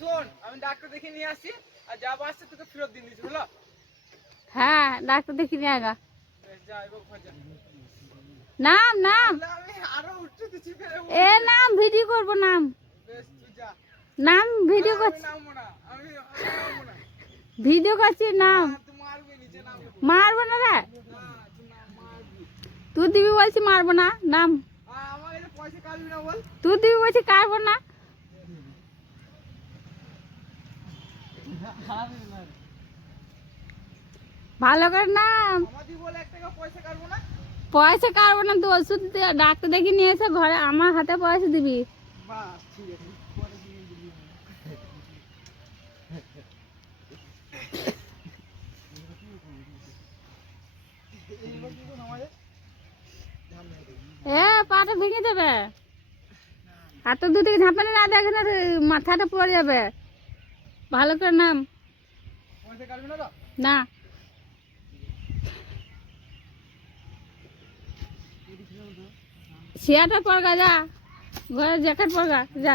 শোন, আমি ডাক্তার দেখে নিয়ে আসি, আর যা আসছে তোকে ফেরত দিয়ে দিচ্ছি, বুঝলো? হ্যাঁ ডাক্তার দেখি নিয়ে আগা। যা এবার ঘর যা। নাম নাম আমি আরো উঠতে দিচ্ছি ফেরে। এ নাম ভিডিও করব নাম বেশ তুই যা। নাম ভিডিও আমি করছি নামবো না, আমি নামবো না। ভিডিও করছি নাম তুই মারবি, নিচে নামবো। মারবো না রে না তুই না মারবি। তুই দিবি বলছি মারবো না নাম আমার কাছে পয়সা কাটবি না বল। তুই দিবি বলছি কাটবো না ভালো করে নাম আমাদের বলে 1 টাকা পয়সা কাটবো না। পয়সা কাটবো না তুই ওষুধ ডাক্তার দেখে নিয়ে এসে ঘরে আমার হাতে পয়সা দিবি বাস ঠিক আছে, পরে দিয়ে দিবি। এইবার কি করব আমাদের? এ পাটা ভেঙে যাবে হাতে দুদিকে ঝাঁপানি না দেখে না মাথাটা পড়ে যাবে ভালো করে নাম পয়সা কাটবি না তো? না সিয়াটা পড়গা যা ঘরে জ্যাকেট পড়গা যা